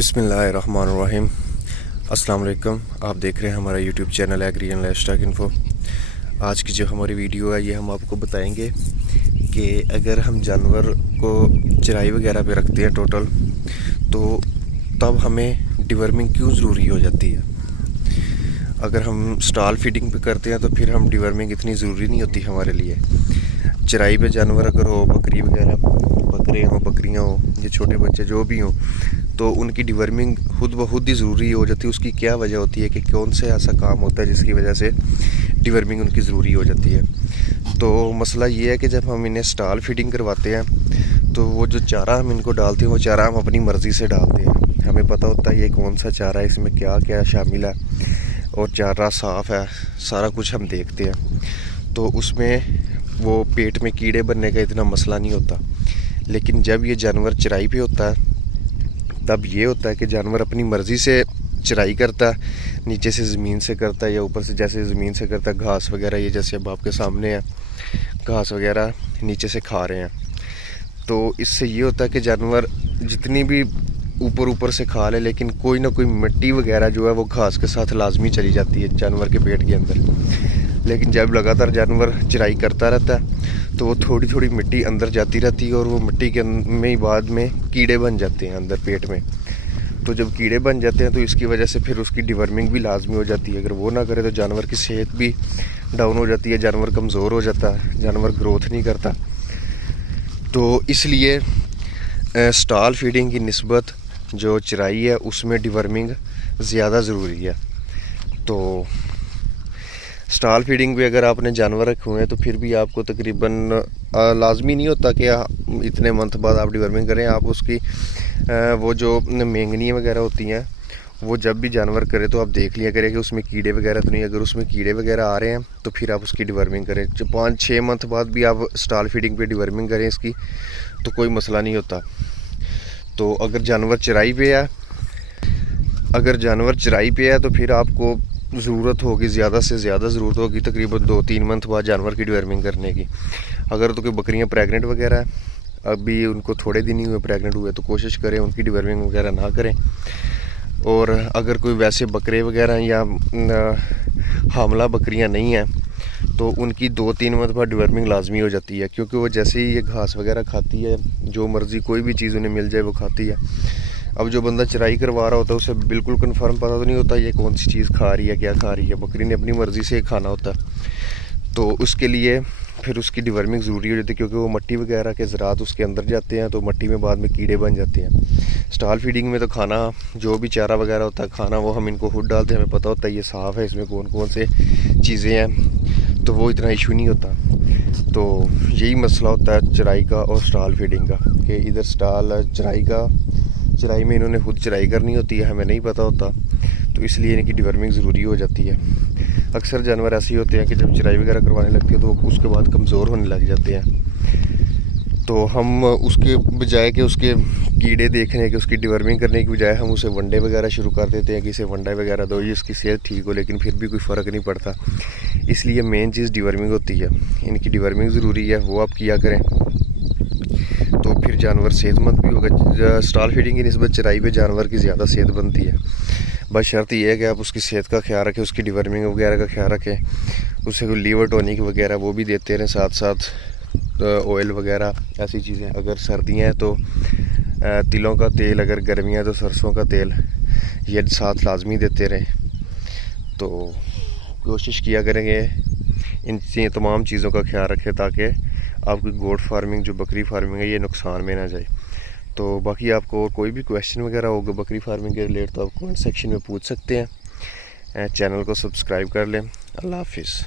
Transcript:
बिस्मिल्लाहिर्रहमानिर्रहीम। अस्सलाम वालेकुम। आप देख रहे हैं हमारा YouTube channel agri and lifestyle info. आज की जो हमारी वीडियो है ये हम आपको बताएंगे कि अगर हम जानवर को चराई वगैरह पे रखते हैं टोटल, तो तब हमें डिवर्मिंग क्यों ज़रूरी हो जाती है। अगर हम स्टॉल फीडिंग पे करते हैं तो फिर हम डिवर्मिंग इतनी ज़रूरी नहीं होती हमारे लिए। चराई पे जानवर अगर हो, बकरी वगैरह, बकरे हों, बकरियां हों, ये छोटे बच्चे जो भी हों, तो उनकी डिवर्मिंग खुद ब खुद ही ज़रूरी हो जाती है। उसकी क्या वजह होती है कि कौन से ऐसा काम होता है जिसकी वजह से डिवर्मिंग उनकी ज़रूरी हो जाती है। तो मसला ये है कि जब हम इन्हें स्टॉल फीडिंग करवाते हैं तो वो जो चारा हम इनको डालते हैं वो चारा हम अपनी मर्ज़ी से डालते हैं। हमें पता होता है ये कौन सा चारा है, इसमें क्या क्या शामिल है, और चारा साफ़ है, सारा कुछ हम देखते हैं। तो उसमें वो पेट में कीड़े बनने का इतना मसला नहीं होता। लेकिन जब ये जानवर चराई पे होता है तब ये होता है कि जानवर अपनी मर्ज़ी से चराई करता है, नीचे से ज़मीन से करता है या ऊपर से, जैसे ज़मीन से करता है घास वगैरह, ये जैसे अब आपके सामने है घास वगैरह नीचे से खा रहे हैं। तो इससे ये होता है कि जानवर जितनी भी ऊपर ऊपर से खा ले, लेकिन कोई ना कोई मिट्टी वगैरह जो है वो घास के साथ लाजमी चली जाती है जानवर के पेट के अंदर। लेकिन जब लगातार जानवर चराई करता रहता है तो वो थोड़ी थोड़ी मिट्टी अंदर जाती रहती है और वो मिट्टी के में ही बाद में कीड़े बन जाते हैं अंदर पेट में। तो जब कीड़े बन जाते हैं तो इसकी वजह से फिर उसकी डिवर्मिंग भी लाजमी हो जाती है। अगर वो ना करे तो जानवर की सेहत भी डाउन हो जाती है, जानवर कमज़ोर हो जाता है, जानवर ग्रोथ नहीं करता। तो इसलिए स्टॉल फीडिंग की निस्बत जो चराई है उसमें डिवर्मिंग ज़्यादा ज़रूरी है। तो स्टॉल फीडिंग पे अगर आपने जानवर रखे हुए हैं तो फिर भी आपको तकरीबन लाजमी नहीं होता कि इतने मंथ बाद आप डिवर्मिंग करें। आप उसकी वो जो मेंगनी वगैरह होती हैं वो जब भी जानवर करे तो आप देख लिया करें कि उसमें कीड़े वगैरह तो नहीं। अगर उसमें कीड़े वगैरह आ रहे हैं तो फिर आप उसकी डिवर्मिंग करें। 5-6 मंथ बाद भी आप स्टॉल फीडिंग पे डिवर्मिंग करें इसकी, तो कोई मसला नहीं होता। तो अगर जानवर चराई पे है तो फिर आपको ज़रूरत होगी, ज़्यादा से ज़्यादा ज़रूरत होगी तकरीबन 2-3 मंथ बाद जानवर की डिवर्मिंग करने की। अगर तो कोई बकरियां प्रेग्नेंट वगैरह है, अभी उनको थोड़े दिन ही हुए प्रेग्नेंट हुए, तो कोशिश करें उनकी डिवर्मिंग वगैरह ना करें। और अगर कोई वैसे बकरे वगैरह या हामला बकरियां नहीं हैं तो उनकी 2-3 मंथ बाद डिवर्मिंग लाजमी हो जाती है, क्योंकि वो जैसे ही ये घास वगैरह खाती है, जो मर्ज़ी कोई भी चीज़ उन्हें मिल जाए वो खाती है। अब जो बंदा चराई करवा रहा होता है उसे बिल्कुल कंफर्म पता तो नहीं होता ये कौन सी चीज़ खा रही है, क्या खा रही है। बकरी ने अपनी मर्ज़ी से खाना होता है, तो उसके लिए फिर उसकी डिवर्मिंग ज़रूरी हो जाती है, क्योंकि वो मट्टी वगैरह के ज़रात उसके अंदर जाते हैं तो मट्टी में बाद में कीड़े बन जाते हैं। स्टॉल फीडिंग में तो खाना, जो भी चारा वगैरह होता है, खाना वो हम इनको खुद डालते हैं। हमें पता होता है ये साफ़ है, इसमें कौन कौन से चीज़ें हैं, तो वो इतना इशू नहीं होता। तो यही मसला होता है चराई का और स्टॉल फीडिंग का, कि इधर चराई में इन्होंने खुद चराई करनी होती है, हमें नहीं पता होता, तो इसलिए इनकी डिवर्मिंग ज़रूरी हो जाती है। अक्सर जानवर ऐसे ही होते हैं कि जब चराई वगैरह करवाने लगती है तो उसके बाद कमज़ोर होने लग जाते हैं। तो हम उसके बजाय कि उसके कीड़े देखने के, उसकी डिवर्मिंग करने की बजाय हम उसे वनडे वगैरह शुरू कर देते हैं कि इसे वनडा वगैरह दो, ये इसकी सेहत ठीक हो, लेकिन फिर भी कोई फ़र्क नहीं पड़ता। इसलिए मेन चीज़ डिवर्मिंग होती है, इनकी डिवर्मिंग ज़रूरी है, वो आप किया करें तो फिर जानवर सेहतमंद भी होगा। स्टॉल फीडिंग की निस्बत चराई पे जानवर की ज़्यादा सेहत बनती है। बस शर्त यह है कि आप उसकी सेहत का ख्याल रखें, उसकी डिवर्मिंग वगैरह का ख्याल रखें, उसे कोई लीवर टॉनिक वगैरह वो भी देते रहें, साथ साथ ऑयल वगैरह ऐसी चीज़ें। अगर सर्दियाँ हैं तो तिलों का तेल, अगर गर्मियाँ तो सरसों का तेल, ये साथ लाजमी देते रहें। तो कोशिश किया करेंगे इन तमाम चीज़ों का ख्याल रखें ताकि आपकी गोट फार्मिंग, जो बकरी फार्मिंग है, ये नुकसान में ना जाए। तो बाकी आपको और कोई भी क्वेश्चन वगैरह होगा बकरी फार्मिंग के रिलेटेड तो आप कमेंट सेक्शन में पूछ सकते हैं। चैनल को सब्सक्राइब कर लें। अल्लाह हाफिज़।